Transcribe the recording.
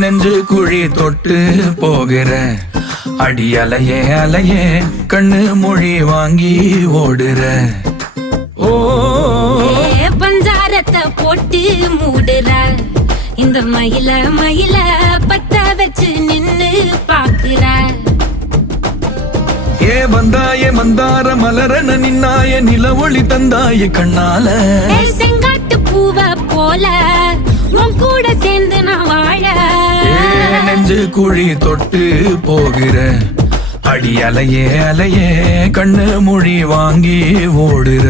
நெஞ்சு குழி தொட்டு போகிற அடி அலையே அலையே கண்ணு மொழி வாங்கி ஓடுற. ஓ பஞ்சாரத்தை போட்டு மூடுற இந்த மயில மயில பத்த வச்சு நின்னு பாக்குற. ஏ வந்தாய மந்தார மலரன நின்னாய நில ஒளி தந்தாய கண்ணால. செங்காட்டு பூவ போல உன் கூட சேர்ந்து நான் வாழ. நெஞ்சு குழி தொட்டு போகிற அடி அலையே அலையே கண்ணு மொழி வாங்கி ஓடுற.